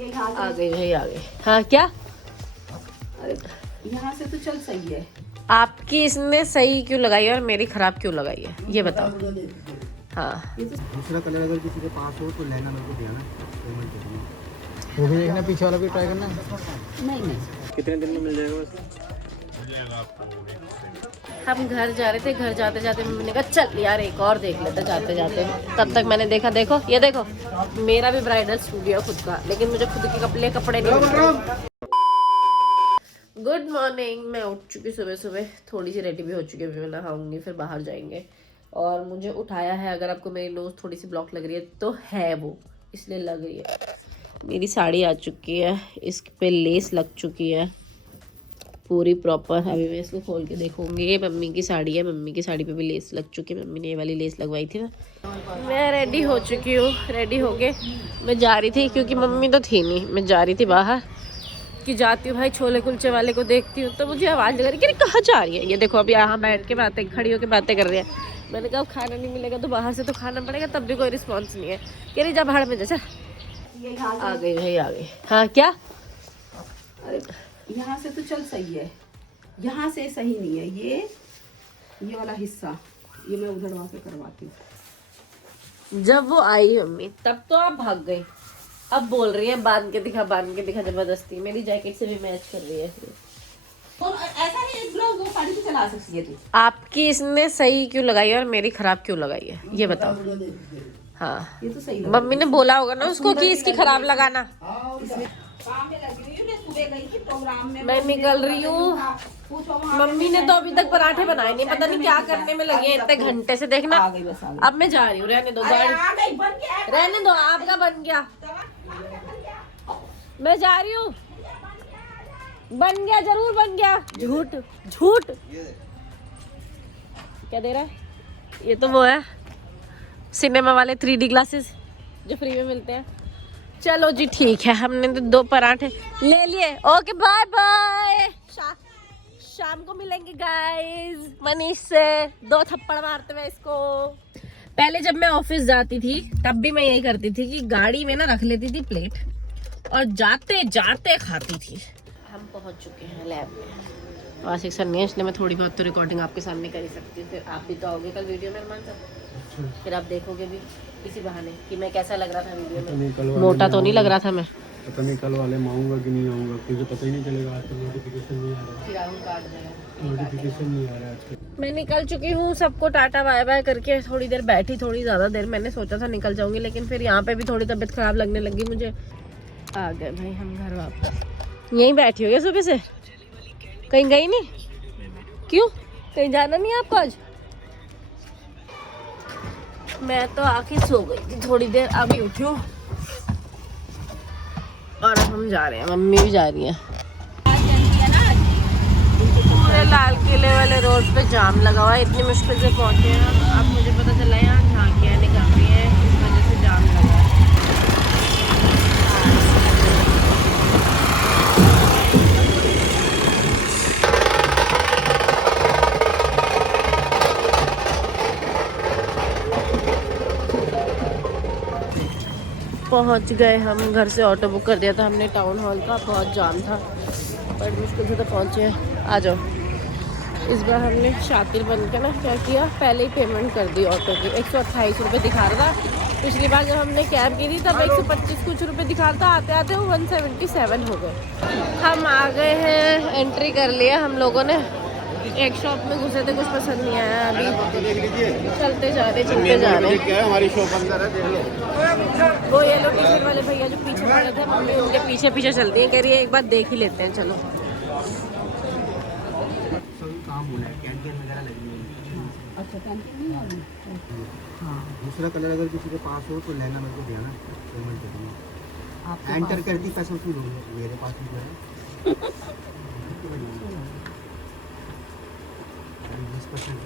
आ गई भाई आ गई। हाँ क्या? यहाँ से तो चल सही है। आपकी इसने सही क्यों लगाई है और मेरी खराब क्यों लगाई है ये बताओ। हाँ दूसरा कलर अगर किसी के पास हो तो लेना, मेरे को देना, पेमेंट देना। वो भी देखना, पीछे वाला भी ट्राई करना। नहीं कितने दिन में मिल जाएगा वैसे? हम घर जा रहे थे, घर जाते जाते मम्मी ने कहा चल यार एक और देख लेते जाते जाते। तब तक मैंने देखा, देखो ये देखो मेरा भी ब्राइडल स्टूडियो खुद का, लेकिन मुझे खुद के कपड़े नहीं मिलते। Good morning. मैं उठ चुकी सुबह सुबह, थोड़ी सी रेडी भी हो चुकी है, मैं नहाऊंगी फिर बाहर जाएंगे। और मुझे उठाया है, अगर आपको मेरी नोज थोड़ी सी ब्लॉक लग रही है तो है वो इसलिए लग रही है। मेरी साड़ी आ चुकी है, इस पे लेस लग चुकी है पूरी प्रॉपर। अभी मैं इसको खोल के देखूंगी। ये मम्मी की साड़ी है, मम्मी की साड़ी पे भी लेस लग चुकी है, मम्मी ने ये वाली लेस लगवाई थी ना। मैं रेडी हो चुकी हूँ, रेडी होके मैं जा रही थी क्योंकि मम्मी तो थी नहीं, मैं जा रही थी बाहर कि जाती हूँ भाई छोले कुलचे वाले को देखती हूँ तो मुझे आवाज़ लग रही है कि कहाँ जा रही है। ये देखो अभी यहाँ बैठ के बातें, खड़ी होकर बातें कर रही है। मैंने कहा खाना नहीं मिलेगा तो बाहर से तो खाना पड़ेगा, तब भी कोई रिस्पॉन्स नहीं है। कह रही जा भाड़ में जा। आ गई भाई आ गई। हाँ क्या? अरे यहाँ से तो चल सही है, यहाँ से सही नहीं है। ये वाला हिस्सा ये मैं उधर वहाँ से करवाती हूँ। जब वो आई मम्मी तब तो आप भाग गई, अब बोल रही है बांध के दिखा जबरदस्ती। मेरी जैकेट से भी मैच कर रही है। और ऐसा नहीं एक ब्लाउज वो साड़ी भी चला सकती है तू। आपकी इसने सही क्यों लगाई है और मेरी खराब क्यों लगाई है ये बताओ। हाँ ये तो सही मम्मी ने बोला होगा ना उसको कि इसकी खराब लगाना। काम में लगी रही हूँ, मैं सुबह गई थी प्रोग्राम में। मैं निकल रही हूँ। मम्मी ने तो अभी तक पराठे बनाए नहीं, पता नहीं क्या करने में लगी है इतने घंटे से। देखना आ गई बस आ गई। अब मैं जा रही हूँ, रहने दो गाड़ी, आ गई, बन गया। रहने दो। आपका बन गया, मैं जा रही हूँ। बन गया, जरूर बन गया। झूठ झूठ क्या दे रहा है ये? तो वो है सिनेमा वाले 3D ग्लासेस जो फ्री में मिलते हैं। चलो जी ठीक है, हमने तो 2 पराठे ले लिए। ओके बाय बाय, शाम को मिलेंगे गाइस। मनीष से 2 थप्पड़ मारते हुए इसको। पहले जब मैं ऑफिस जाती थी तब भी मैं यही करती थी कि गाड़ी में ना रख लेती थी प्लेट और जाते जाते खाती थी। हम पहुंच चुके हैं लैब में। वासिक सर नहीं है इसलिए मैं थोड़ी बहुत तो रिकॉर्डिंग आपके सामने कर ही सकती हूँ। फिर आप भी तो आओगे कल वीडियो में अरमान सर, फिर आप देखोगे भी इसी बहाने कि मैं कैसा लग रहा था वीडियो में। मोटा तो नहीं लग रहा था मैं। पता नहीं कल वाले में आऊंगा कि नहीं आऊंगा, क्योंकि पता ही नहीं चलेगा। आज तक नोटिफिकेशन नहीं आ रहा, फिर राहुल काट देगा। नोटिफिकेशन नहीं आ रहा आज तक। मैं निकल चुकी हूँ, सबको टाटा बाय बाय करके थोड़ी देर बैठी, थोड़ी ज़्यादा देर। मैंने सोचा था निकल जाऊंगी लेकिन फिर यहाँ पे भी थोड़ी तबीयत खराब लगने लगी मुझे। आ गए भाई हम घर वापस। यहीं बैठी हो गया सुबह से, कहीं गई नहीं? क्यों, कहीं जाना नहीं आपको आज? मैं तो आके सो गई थी थोड़ी देर, अभी उठी हूँ और अब हम जा रहे हैं। मम्मी भी जा रही है। पूरे लाल किले वाले रोड पे जाम लगा हुआ है, इतनी मुश्किल से पहुंचे हैं हम। अब मुझे पता चला यहाँ झांकियाँ निकल रही हैं, इस वजह से जाम लगा है। पहुंच गए हम, घर से ऑटो बुक कर दिया था हमने टाउन हॉल का। बहुत जाम था पर मुश्किल से तो पहुंचे हैं। आ जाओ। इस बार हमने शातिर बन के ना क्या किया, पहले ही पेमेंट कर दी ऑटो की। 128 रुपये दिखा रहा था। पिछली बार जब हमने कैब की थी तब 125 कुछ रुपये दिखा रहा था, आते आते वो 177 हो गए। हम आ गए हैं, एंट्री कर लिया हम लोगों ने। एक शॉप में घुसे थे, कुछ पसंद नहीं आया। अभी चलते जा रहे क्या हमारी शॉप अंदर है, देख लो। वो येलो टी शर्ट वाले भैया जो पीछे पड़े थे, मम्मी उनके पीछे पीछे चलती है। कह रही है एक बार देख ही लेते हैं, चलो। काम होना है, कैंटीन वगैरह लगी हुई है। अच्छा कैंटीन नहीं आ रही? हाँ, दूसरा कलर अगर किसी के पास हो तो लेना, मेरे को देना, पेमेंट दे दूँगा। एंटर करती पैसा क्यों लोगे, मेरे पास भी है। 20%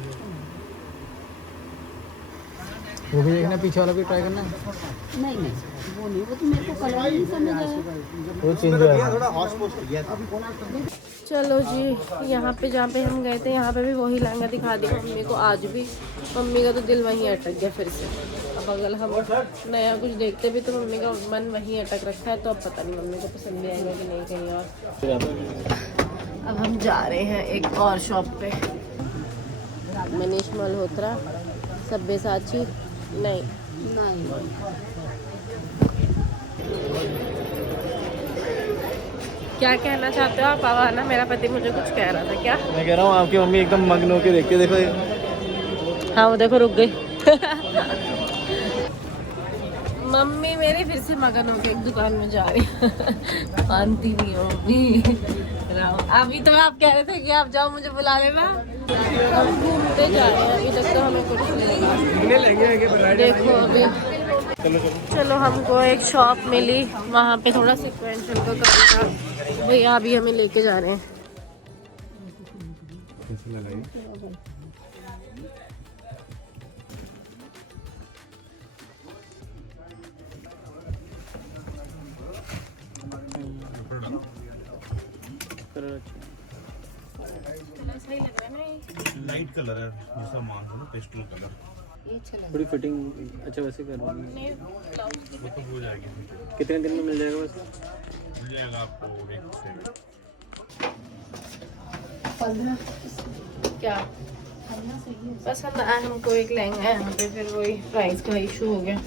वो भी देखना, पीछे वाला भी ट्राई करना। नहीं वो नहीं, वो तो मेरे को कलर नहीं समझ आया। वो चेंज है थोड़ा हॉट स्पॉट हो गया। चलो जी, यहाँ पे जहाँ पे हम गए थे यहाँ पे भी वही लहंगा दिखा दिया मम्मी को आज भी। मम्मी का तो दिल वहीं अटक गया फिर से। अब अब अगर हम नया कुछ देखते भी तो मम्मी का मन वहीं अटक रखा है, तो अब पता नहीं मम्मी को पसंद भी आएगा कि नहीं कहीं और। अब हम जा रहे हैं एक और शॉप पे, मनीष मल्होत्रा, सब्यसाची नहीं। क्या कहना चाहते हो आप? आवा ना, मेरा पति मुझे कुछ कह रहा था। क्या मैं कह रहा हूँ आपकी मम्मी एकदम मग्न होके देखते, देखो। हाँ वो देखो रुक गई। मम्मी मेरी फिर से मगन होके एक दुकान में जा रही है। मानती नहीं हो मम्मी। अभी तो आप कह रहे थे कि आप जाओ मुझे बुला लेना। हम घूमते जा रहे हैं, अभी तक तो हमें कुछ नहीं लगा। देखो अभी चलो हमको एक शॉप मिली, वहाँ पे थोड़ा सिक्वेंशियल का काम था, भैया अभी हमें लेके जा रहे हैं। सही लग रहा है ना? लाइट कलर है जैसा मान लो ना, पेस्टल कलर। थोड़ी फिटिंग अच्छा वैसे कर रही है। वो तो हो जाएगी, कितने दिन में मिल जाएगा वैसे? मिल जाएगा आपको एक से। क्या पसंद आया हमको? एक लहंगा है यहाँ पे, फिर वही प्राइस का इशू हो गया।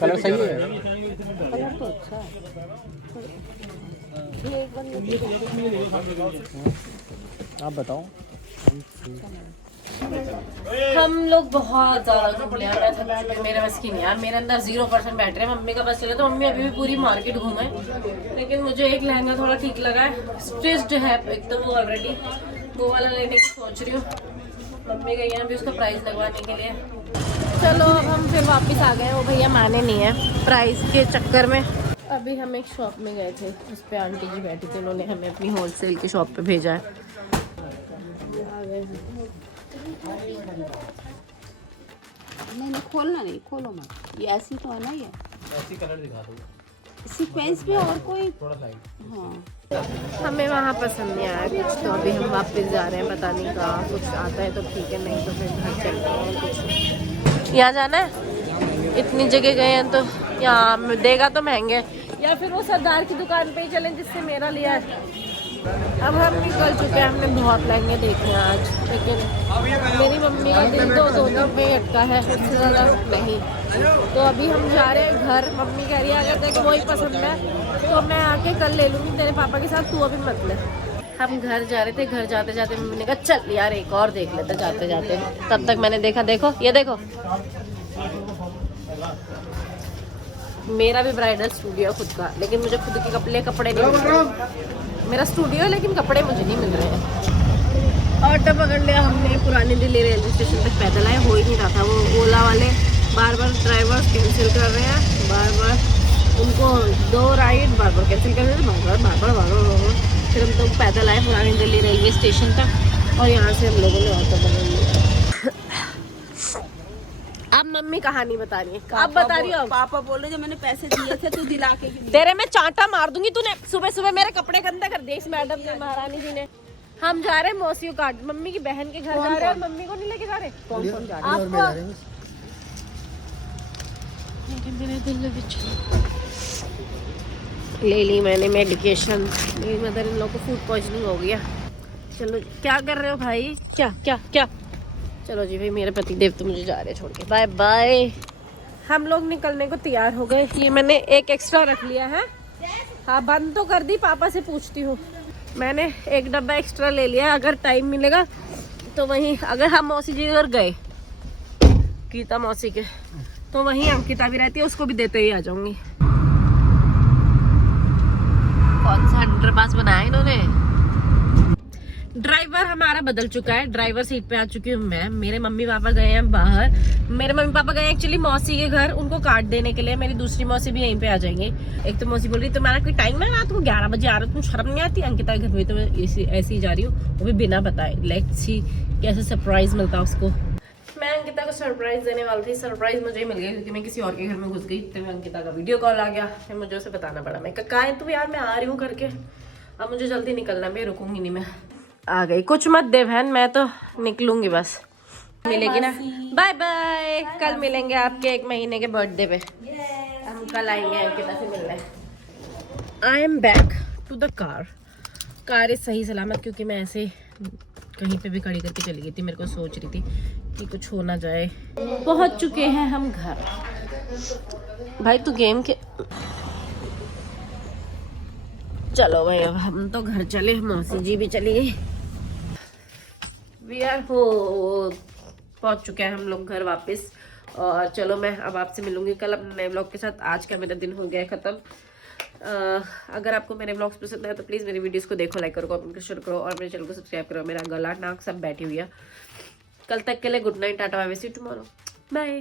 कलर सही है। कलर तो अच्छा आप बताओ। हम लोग बहुत ज्यादा घूमने आए, मैं थक चुकी, मेरे बस की नहीं यार, मेरे अंदर 0% बैटरी है। मम्मी का बस चले तो मम्मी अभी भी पूरी मार्केट घूमे, लेकिन मुझे एक लहंगा थोड़ा ठीक लगा है, स्टिच्ड है एक तो वो ऑलरेडी, वो वाला लेने की सोच रही हूँ। मम्मी गई है अभी उसका प्राइस लगवाने के लिए। चलो अब हम फिर वापस आ गए, वो भैया माने नहीं है प्राइस के चक्कर में। अभी हम एक शॉप में गए थे, उस पर आंटी जी बैठी थी, उन्होंने हमें अपनी होलसेल की शॉप पे भेजा है। नहीं खोलना नहीं, खोलो मत, ये ऐसी तो है ना, ये ऐसी कलर दिखा दो सीक्वेंस में और कोई। थोड़ा सा। हाँ हमें वहाँ पसंद नहीं आया कुछ, तो अभी हम वापस जा रहे हैं, पता नहीं कहाँ, कुछ आता है तो ठीक है, नहीं तो फिर घर चलते हैं। कुछ यहाँ जाना है, इतनी जगह गए हैं तो यहाँ देगा तो महंगे, या फिर वो सरदार की दुकान पे ही चलें जिससे मेरा लिया है। अब हम निकल चुके हैं, हमने बहुत लहंगे देखे हैं आज, लेकिन मेरी मम्मी का दिल तो 2 दिन में ही अटका है, उससे ज़्यादा नहीं। तो अभी हम जा रहे हैं घर। मम्मी कह रही है अगर तेरे को वही पसंद है तो मैं आके कल ले लूँगी तेरे पापा के साथ, तू अभी मत ले। हम घर जा रहे थे, घर जाते जाते मम्मी ने कहा चल यार एक और देख लेते जाते जाते। तब तक मैंने देखा, देखो ये देखो, मेरा भी ब्राइडल स्टूडियो खुद का, लेकिन मुझे खुद के कपड़े नहीं मिल रहे। मेरा स्टूडियो है लेकिन कपड़े मुझे नहीं मिल रहे हैं। ऑटो पकड़ लिया हमने, पुरानी दिल्ली रेलवे स्टेशन तक पैदल आए, हो ही नहीं रहा था। वो ओला वाले बार बार ड्राइवर्स कैंसिल कर रहे हैं, बार बार उनको 2 राइड बार बार कैंसिल कर रहे हैं, बार बार। फिर हम तो पैदल आए पुरानी दिल्ली रेलवे स्टेशन तक, और यहाँ से हम लोगों ने ऑटो पकड़ लिया। अब मम्मी कहानी बता रही है, अब बता रही हो। पापा बोल रहे जो मैंने पैसे दिए थे तू दिला के क्यों? तेरे में चांटा मार दूंगी, तूने सुबह सुबह मेरे कपड़े गंदे कर दिए इस मैडम ने, महारानी जी ने। हम जा रहे हैं मौसी काट, मम्मी की बहन के घर जा रहे हैं, और मम्मी को नहीं लेके जा रहे। कौन कौन जा रहे आपको ले ली मैंने मेडिकेशन, मेरी मदर इन लोग को फूड पॉइजनिंग हो गया। चलो क्या कर रहे हो भाई? क्या क्या क्या? चलो जी भाई, मेरे पति देव तो मुझे जा रहे हैं छोड़ के, बाय बाय। हम लोग निकलने को तैयार हो गए। ये मैंने एक एक्स्ट्रा रख लिया है, हाँ बंद तो कर दी, पापा से पूछती हूँ। मैंने एक डब्बा एक्स्ट्रा ले लिया, अगर टाइम मिलेगा तो वहीं, अगर हम मौसी जी घर गए गीता मौसी के, तो वहीं अंकिता भी रहती है, उसको भी देते ही आ जाऊंगी। कौन सा अंडरपास बनाया इन्होंने? ड्राइवर हमारा बदल चुका है, ड्राइवर सीट पे आ चुकी हूँ मैं। मेरे मम्मी पापा गए हैं बाहर, मेरे मम्मी पापा गए एक्चुअली मौसी के घर, उनको कार्ड देने के लिए। मेरी दूसरी मौसी भी यहीं पे आ जाएंगे। एक तो मौसी बोल रही तुम्हारा कोई टाइम है, रात को 11 बजे आ रहा हो, तुम शर्म नहीं आती? अंकिता के घर में तो मैं ऐसे ही जा रही हूँ, वो भी बिना बताए। लेट्स सी कैसे सरप्राइज मिलता उसको। मैं अंकिता को सरप्राइज देने वाली थी, सरप्राइज मुझे ही मिल गया क्योंकि मैं किसी और के घर में घुस गई, तो मैं अंकिता का वीडियो कॉल आ गया, फिर मुझे उसे बताना पड़ा। मैं कहा है तू यार, मैं आ रही हूँ करके, अब मुझे जल्दी निकलना, मैं रुकूंगी नहीं। मैं आ गई, कुछ मत दे बहन, मैं तो निकलूंगी बस, मिलेगी ना। बाय बाय, कल मिलेंगे आपके 1 महीने के बर्थडे पे। हम कल आएंगे अंकिता से मिलने। I am back to the car. Car is सही सलामत, क्योंकि मैं ऐसे कहीं पे भी खड़ी करके चली गई थी। मेरे को सोच रही थी कि कुछ हो ना जाए। पहुंच चुके हैं हम घर। भाई तू गेम के चलो भाई, अब हम तो घर चले, मौसी जी भी चली गई। वी आर हो पहुंच चुके हैं हम लोग घर वापस। और चलो मैं अब आपसे मिलूंगी कल अपने नए व्लॉग के साथ। आज का मेरा दिन हो गया है ख़त्म। अगर आपको मेरे व्लॉग्स पसंद आए तो प्लीज़ मेरी वीडियोस को देखो, लाइक करो, कमेंट शेयर करो और मेरे चैनल को सब्सक्राइब करो। मेरा गला नाक सब बैठी हुई है। कल तक के लिए good night, tata, bye bye, see you tomorrow, bye.